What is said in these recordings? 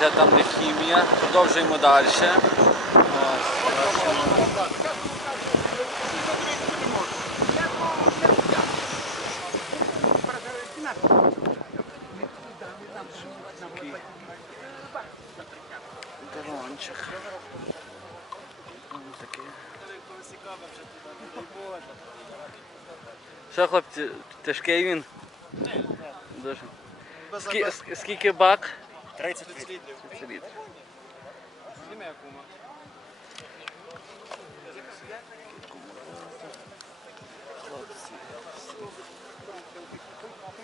вже там де хімія. Продовжуємо далі. Такий. Що, хлопці, тяжкий він? Дуже. Скільки бак? 30 літрів. 30 літрів. Хлопці.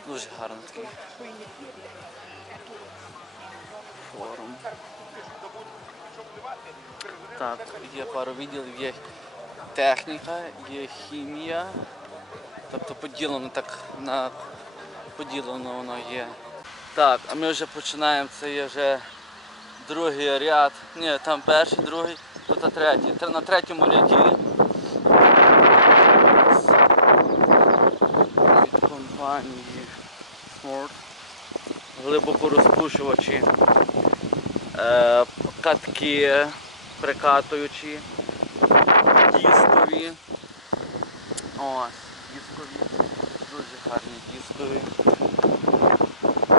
Дуже гарно такий. Форум. Так, є пару відділів, є техніка, є хімія. Тобто поділено так на поділено воно є. Так, а ми вже починаємо, це є вже другий ряд. Ні, там перший, другий, тут третій. Тр- На третьому ряді. Від компанії Smart. Глибокорозпушувачі, е, катки прикатуючі, дискові. Ось, дискові. Дуже гарні дискові.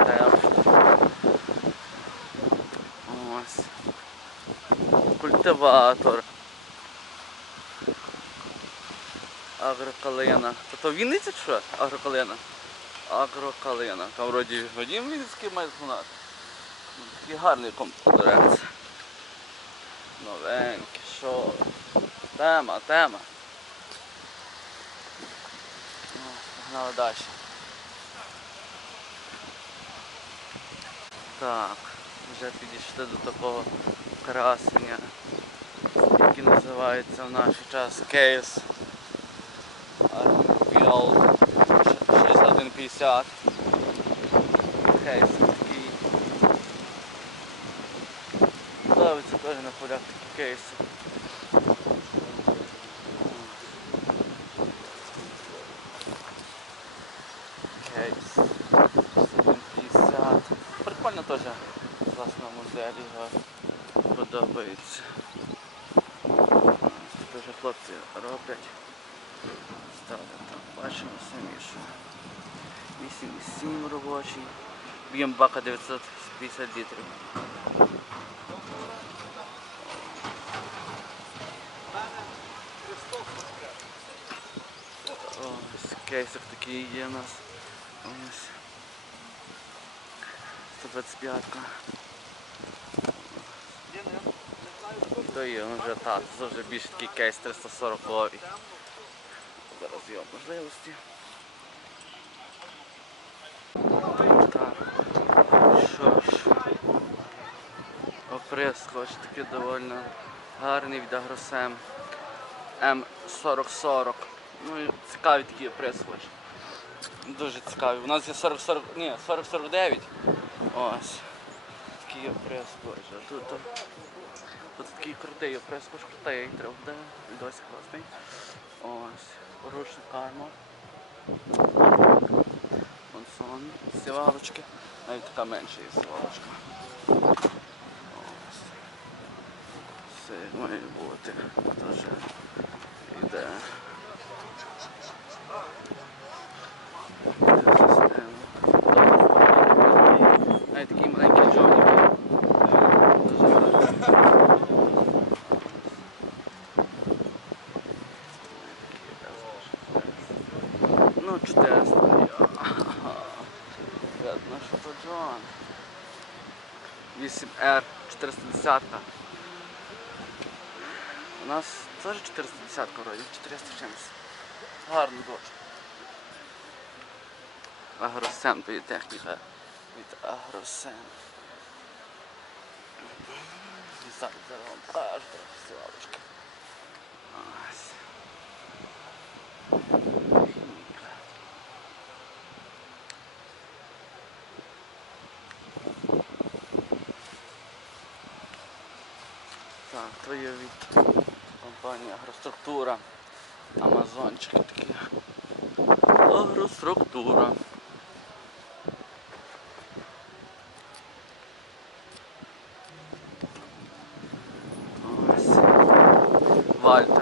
Теж. Ось. Культиватор. Агрокалина. Та то Вінниця чи що? Агрокалина. Агрокалина. Там вроді Вадим Вінницький має знати. Такий гарний композорець. Новенький, що? Тема, тема. Погнали далі. Так, вже підійшли до такого красення, який називається в наш час кейс Armfield 6150. Кейс такий. Ставиться теж на поляк такі кейси. Кейс 6150. Прикольно теж класна модель подобається. Дуже хлопці роблять. Ставлять там, бачимо самі, що 8,7 робочий. Б'єм бака 950 літрів. Ось кейсик такий є у нас. Ось. 125-ка. І то є він вже так, це вже більше такий кейс 340 -й. Зараз його можливості. Що ж. Оприскувач такий доволі гарний від Агросем. М4040. Ну і цікавий такий оприскувач. Дуже цікавий. У нас є 40-40, ні, 40-49. Ось. Такий оприскувач. А тут, тут такий крутий оприскувач, крутий треба буде. Досі класний. Ось. Поручна карма. Консон. Сівалочки. Навіть така менша є сівалочка. Ось. Все має бути. Теж йде. Система. Навіть такий маленький джонік. Дуже гарний. Ну, 400. Видно, що то Джон. 8R 410. У нас теж 410 вроді, 400 чимось. Гарно дуже. Агросен то є техніка від Агросен. І зараз зараз вам Так, то компанія Агроструктура. Амазончики такий. Агроструктура. Ось. Вальт.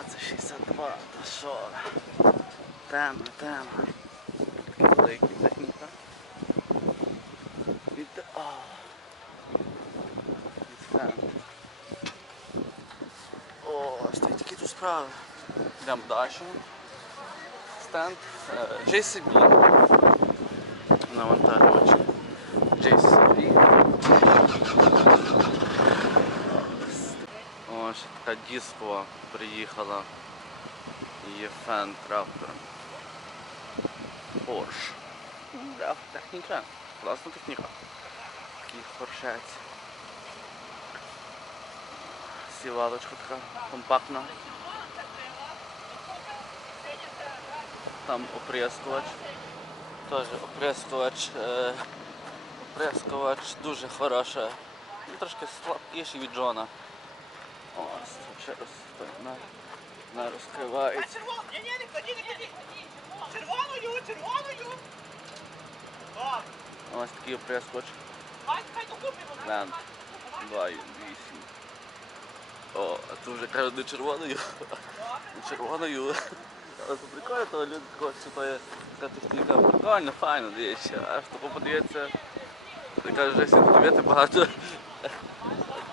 1162. Та що? Темно. Такий великий техніка. Ідеал. Від фен. О, стоїть такі тут справи. Йдемо далі. Стенд е, JCB. Навантажувач. JCB. О, ще дискова приїхала. Є фен трактор. Porsche. Да, техніка. Класна техніка. Такий хоршець. Сівалочка така компактна. Там оприскувач. Теж оприскувач. Е, оприскувач дуже хороша. Ну, трошки слабкіший від Джона. Тут ще раз так, на, на розкривається. Червону, ні, ні, не кладі, не кладі. Червоною, червоною. Так, Ось такий хай докупимо. Ленд 2.8. О, а тут вже кажуть не червоною. Не червоною. Але це прикольно, то люди кажуть, що то є така техніка. Прикольно, файно, дивіться. Аж тако подивитися. Ти кажеш, що дивити багато.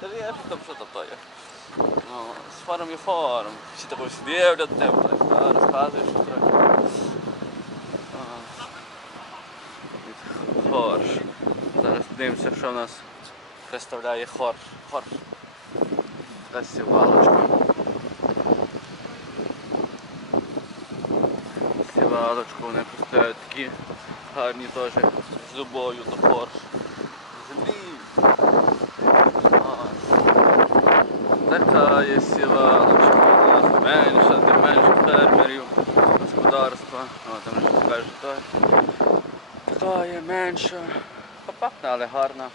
Кажи, я що там що то то є. Ну, форум. Всі тако всі дивлять, тему, так, розказуєш що трохи. Ага. Від Хорш. Зараз подивимося, що в нас представляє хорш. Хорш. Така сівалочка. Сівалочку вони представляють такі гарні теж з любов'ю до хорш. Землі. Ось. Така є сівалочка, у нас менша, де менше фермерів господарства. О, там вже покажу той. Така є менша. Компактна, але гарна.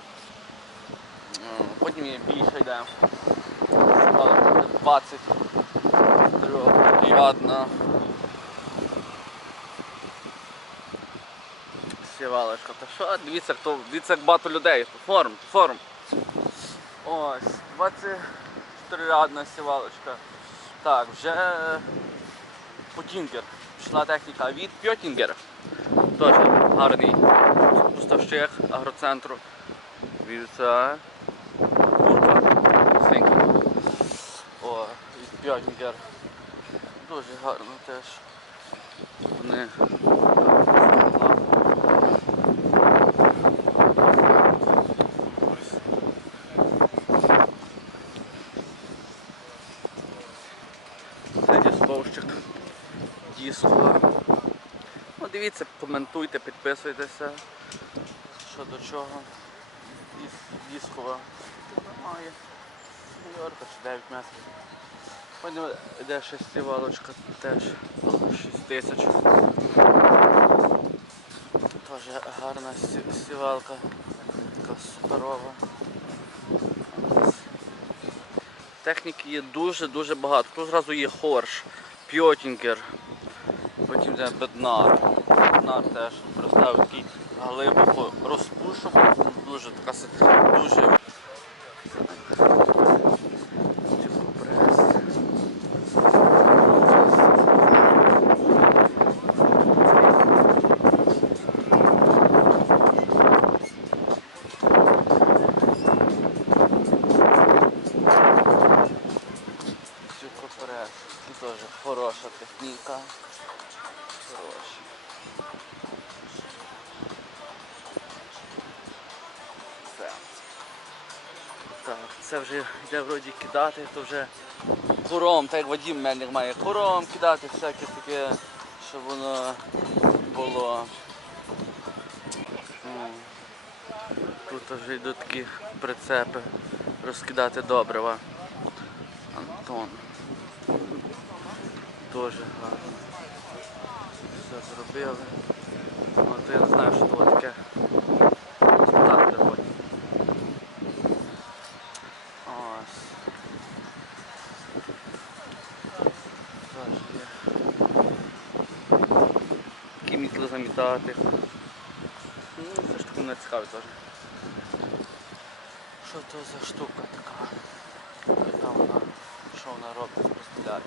Потім є більше йде. Сівалочка 20 трьохрядна. Сівалочка. Та що? Дивіться, хто, дивіться, як багато людей. Форм, форм. Ось, 24-рядна сівалочка. Так, вже Путінгер. Пішла техніка від Пьотінгер. Теж гарний поставщик агроцентру. Від це курка. Синька. О, від Пьотінгер. Дуже гарно теж. Вони. Ось. Це дісковщик. Діскова. Ну, дивіться, коментуйте, підписуйтеся. Що до чого. Діс- Діскова. Немає. Нью-Йорка чи 9 метрів. Потім йде шестивалочка теж 6 тисяч. Теж гарна сі- сівалка. Така суперова. Техніки є дуже-дуже багато. Тут зразу є хорш, пьотінгер, потім беднар. Беднар теж представив такий глибоко розпушуваний, дуже така дуже. Це вже йде вроді кидати, то вже хором, так як Вадим Мельник має хором кидати, всяке таке, щоб воно було. Тут вже йдуть такі прицепи розкидати добрива. Антон. Дуже гарно. Все зробили. Ну, то я не знаю, що то таке. Так приходить. Ось. Теж є. Такі мітли замітати. Ну, це ж таки мене цікавить теж. Що за штука така? Яка вона? Що вона робить? Розпіляє.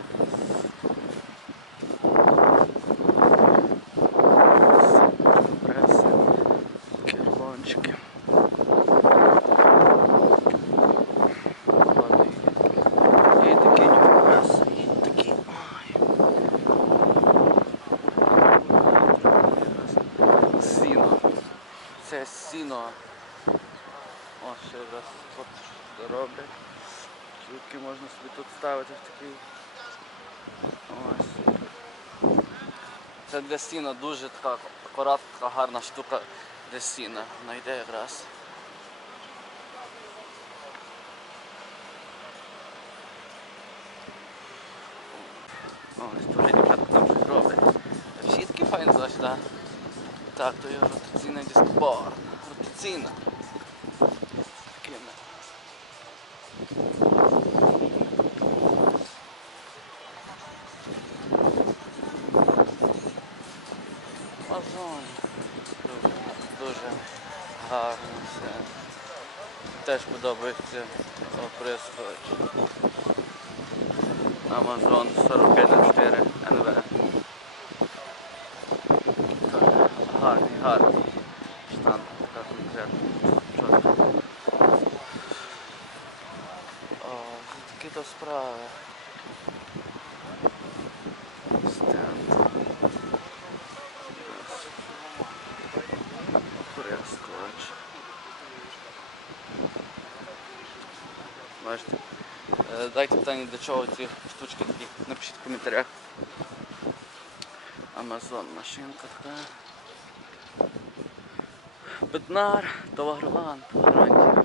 Такі. Це сіно. О, ще раз що роблять. Тюки можна собі тут ставити в такий. Ось. Це для дуже така така гарна штука для сіна. Вона якраз. Ось дівчатка там щось роблять. Всі такі файні завжди. Так, то є ротаційна дискбор. Ротаційна. Подобається оприскувач. Amazon 45 на 4 НВ. Так, Гарний, гарний. Штан така конкретна. Чорна. О, такі то справи. Стенд. Прескоч. Бачите? Дайте питання, для чого ці штучки такі. Напишіть в коментарях. Амазон машинка така. Беднар, товарован, гарантія.